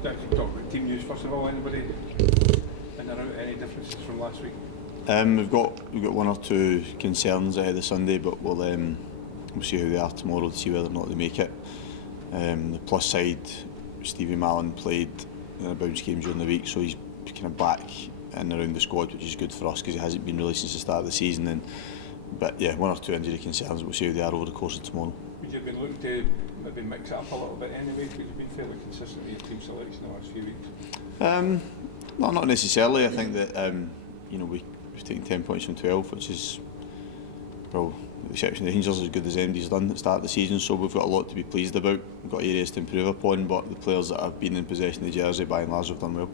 Jack, you talk about team news first of all. Anybody in or out? Any differences from last week? We've got one or two concerns ahead of Sunday, but we'll see how they are tomorrow to see whether or not they make it. The plus side, Stevie Mallon played in a bounce game during the week, so he's kind of back in around the squad, which is good for us because he hasn't been really since the start of the season. But yeah, one or two injury concerns. We'll see how they are over the course of tomorrow. Would you have been looking to maybe mix it up a little bit anyway? Because you've been fairly consistent with your team selection the last few weeks. No, not necessarily. I think that we've taken 10 points from 12, which is, well, with the exception of the Rangers, as good as anybody's done at the start of the season. So we've got a lot to be pleased about. We've got areas to improve upon, but the players that have been in possession of the jersey, by and large, have done well.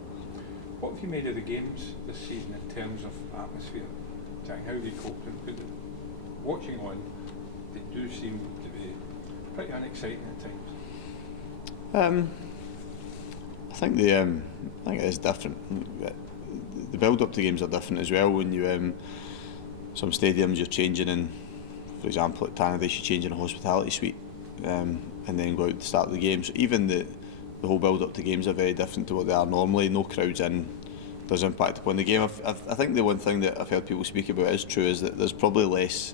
What have you made of the games this season in terms of atmosphere? Jack, how have you coped? Watching on, they do seem to be pretty unexciting at times. I think it is different. The build-up to games are different as well. When you some stadiums you're changing in, for example, at Tannadice, you change in a hospitality suite, and then go out at the start of the game. So even the whole build-up to games are very different to what they are normally. No crowds in does impact upon the game. I think the one thing that I've heard people speak about is true is that there's probably less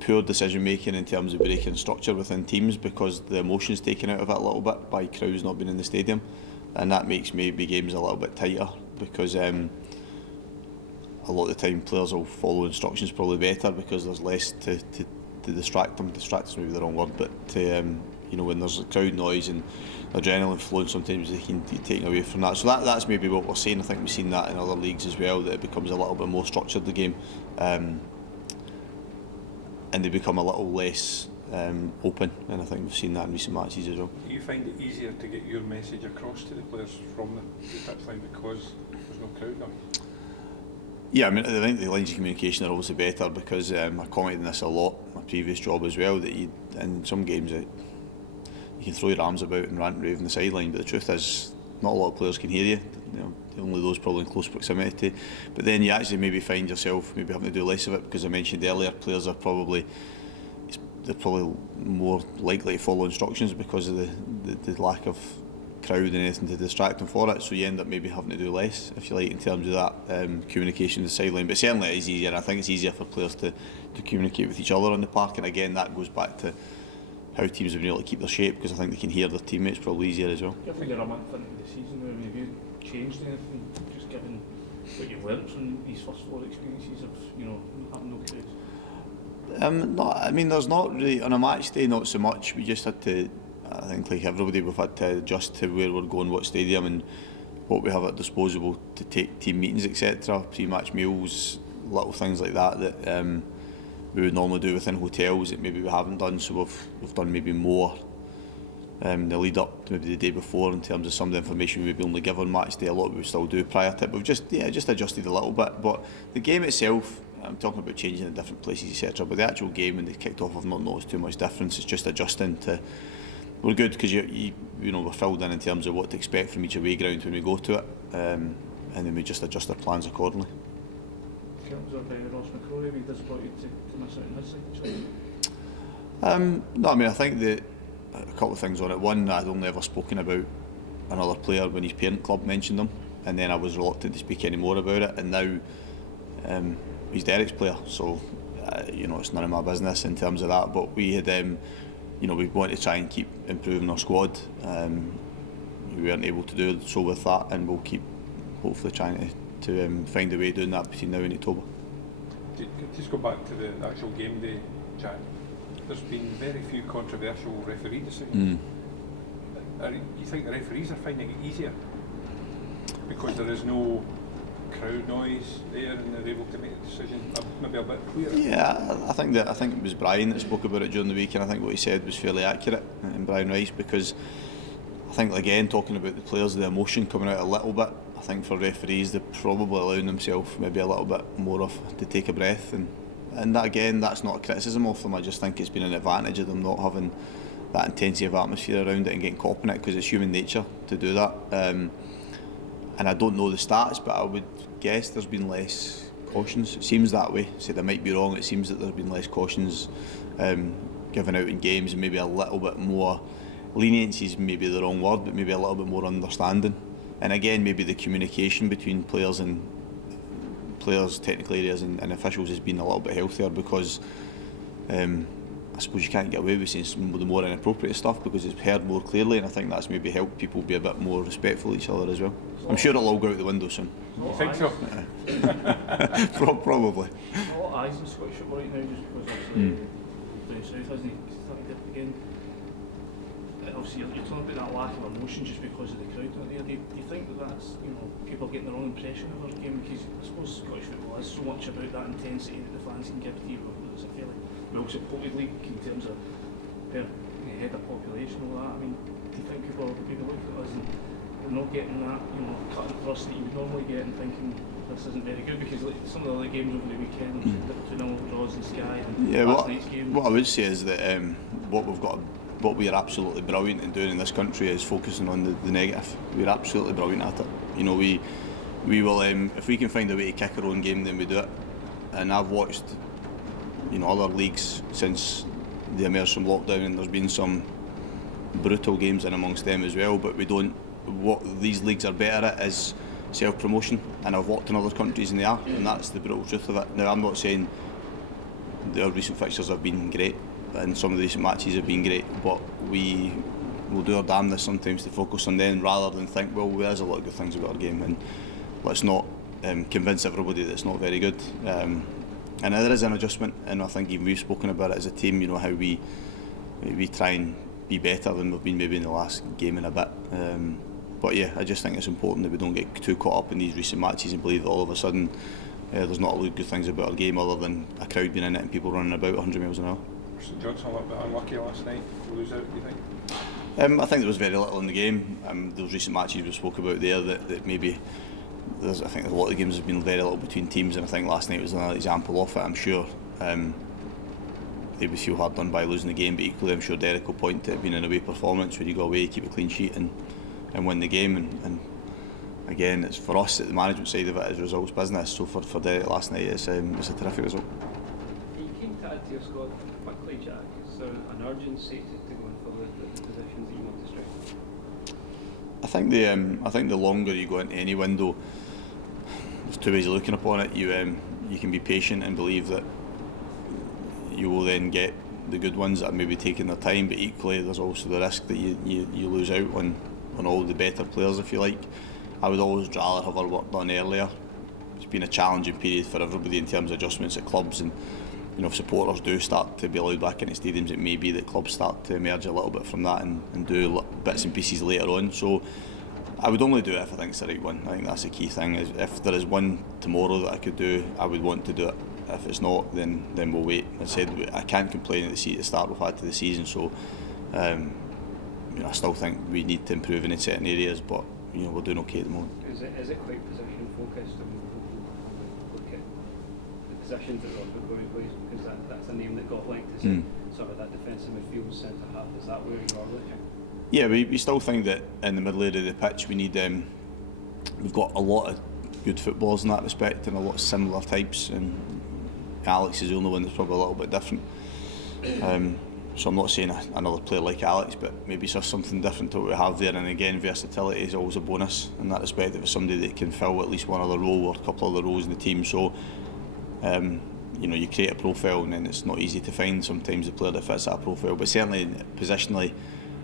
poor decision making in terms of breaking structure within teams because the emotion's taken out of it a little bit by crowds not being in the stadium, and that makes maybe games a little bit tighter because a lot of the time players will follow instructions probably better because there's less to distract them. Distract is maybe the wrong word, but when there's crowd noise and adrenaline flowing, sometimes they can be taken away from that. So that's maybe what we're seeing. I think we've seen that in other leagues as well, that it becomes a little bit more structured, the game, and they become a little less open, and I think we've seen that in recent matches as well. Do you find it easier to get your message across to the players from the touchline because there's no crowd noise? Yeah, I mean, I think the lines of communication are obviously better because I commented on this a lot in my previous job as well, that in some games you can throw your arms about and rant and rave on the sideline, but the truth is not a lot of players can hear you. Only those probably in close proximity. But then you actually maybe find yourself maybe having to do less of it because I mentioned earlier, players are probably more likely to follow instructions because of the lack of crowd and anything to distract them for it. So you end up maybe having to do less, if you like, in terms of that communication to the sideline. But certainly it is easier, and I think it's easier for players to communicate with each other on the park. And again, that goes back to how teams have been able to keep their shape because I think they can hear their teammates probably easier as well. Do you think you're a month into the season where have you changed anything, just given what you've learnt from these first 4 experiences of having no crowds? No, I mean, there's not really on a match day, not so much. We just had to, I think, like everybody, we've had to adjust to where we're going, what stadium, and what we have at disposal to take team meetings, etc., pre-match meals, little things like that we would normally do within hotels that maybe we haven't done. So we've done maybe more the lead up to maybe the day before in terms of some of the information we maybe only give on match day. A lot we would still do prior to it. We've just adjusted a little bit. But the game itself, I'm talking about changing in different places, etc. But the actual game when they kicked off, I've not noticed too much difference. It's just adjusting to. We're good because we're filled in terms of what to expect from each away ground when we go to it, and then we just adjust our plans accordingly. In terms of Ross McCrory, we disappointed to miss out on his signature? No, I mean, I think that a couple of things on it. One, I'd only ever spoken about another player when his parent club mentioned him, and then I was reluctant to speak any more about it. And now he's Derek's player, so it's none of my business in terms of that. But we had, we want to try and keep improving our squad. We weren't able to do so with that, and we'll keep hopefully trying to find a way of doing that between now and October. Just go back to the actual game day, Jack. There's been very few controversial referee decisions. You think the referees are finding it easier because there is no crowd noise there and they're able to make a decision maybe a bit clearer? Yeah, I think it was Brian that spoke about it during the week, and I think what he said was fairly accurate, and Brian Rice, because I think, again, talking about the players, the emotion coming out a little bit, I think for referees they're probably allowing themselves maybe a little bit more to take a breath, and that, again, that's not a criticism of them. I just think it's been an advantage of them not having that intensity of atmosphere around it and getting caught in it, because it's human nature to do that. And I don't know the stats, but I would guess there's been less cautions. It seems that way. I said I might be wrong. It seems that there's been less cautions given out in games, and maybe a little bit more leniency is maybe the wrong word, but maybe a little bit more understanding. And again, maybe the communication between players and technical areas and officials has been a little bit healthier, because I suppose you can't get away with saying some of the more inappropriate stuff because it's heard more clearly, and I think that's maybe helped people be a bit more respectful of each other as well. I'm sure it'll all go out the window soon. You think so? Probably. A lot of eyes in Scottish football right now, just because obviously down south hasn't started to begin. Obviously you're talking about that lack of emotion just because of the crowd out there. Do you think that's, people getting the wrong impression of our game? Because I suppose Scottish football is so much about that intensity that the fans can give to you. It's a fairly well supported league in terms of per head of population and all that. I mean, do you think people are maybe looking at us and they're not getting that, cut and thrust that you would normally get, and thinking this isn't very good? Because like, some of the other games over the weekend, the 2-0 draws in Sky and last night's game. What I would say is that what we are absolutely brilliant in doing in this country is focusing on the negative. We're absolutely brilliant at it. We will, if we can find a way to kick our own game, then we do it. And I've watched, other leagues since they emerged from lockdown, and there's been some brutal games in amongst them as well. But we don't. What these leagues are better at is self-promotion, and I've worked in other countries and they are, and that's the brutal truth of it. Now, I'm not saying our recent fixtures have been great, and some of the recent matches have been great, but we will do our damnedest sometimes to focus on them rather than think, well, there's a lot of good things about our game, and let's not convince everybody that it's not very good. And there is an adjustment, and I think even we've spoken about it as a team, how we try and be better than we've been maybe in the last game and a bit. But yeah, I just think it's important that we don't get too caught up in these recent matches and believe that all of a sudden there's not a lot of good things about our game other than a crowd being in it and people running about 100 miles an hour. St Johnstone a little bit unlucky last night to lose out, do you think? I think there was very little in the game. Those recent matches we spoke about there that maybe I think a lot of games have been very little between teams, and I think last night was another example of it. I'm sure they would feel hard done by losing the game, but equally I'm sure Derek will point to it being an away performance where you go away, keep a clean sheet and win the game, and again, it's for us at the management side of it is results business. So for Derek last night, it's a terrific result. Are you keen to add to your squad quickly, Jack? Is there an urgency to go in for the positions that you want to strike? I think the longer you go into any window, there's two ways of looking upon it. You can be patient and believe that you will then get the good ones that are maybe taking their time, but equally there's also the risk that you lose out on all the better players, if you like. I would always rather have our work done earlier. It's been a challenging period for everybody in terms of adjustments at clubs, and if supporters do start to be allowed back into stadiums, it may be that clubs start to emerge a little bit from that and do bits and pieces later on. So I would only do it if I think it's the right one. I think that's the key thing. If there is one tomorrow that I could do, I would want to do it. If it's not, then we'll wait. As I said, I can't complain at the start we've had to the season, so I still think we need to improve in certain areas, but we're doing okay at the moment. Is it quite position focused, and we'll look at the positions that are going in place, because that's a name that got linked to sort of that defensive midfield centre half? Is that where you are looking? Yeah, we still think that in the middle area of the pitch we need we've got a lot of good footballers in that respect, and a lot of similar types, and Alex is the only one that's probably a little bit different. So I'm not saying another player like Alex, but maybe it's just something different to what we have there. And again, versatility is always a bonus in that respect. If it's somebody that can fill at least one other role or a couple other roles in the team, so you create a profile, and then it's not easy to find sometimes the player that fits that profile. But certainly positionally,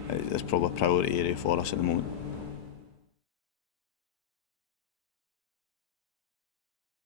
it's probably a priority area for us at the moment.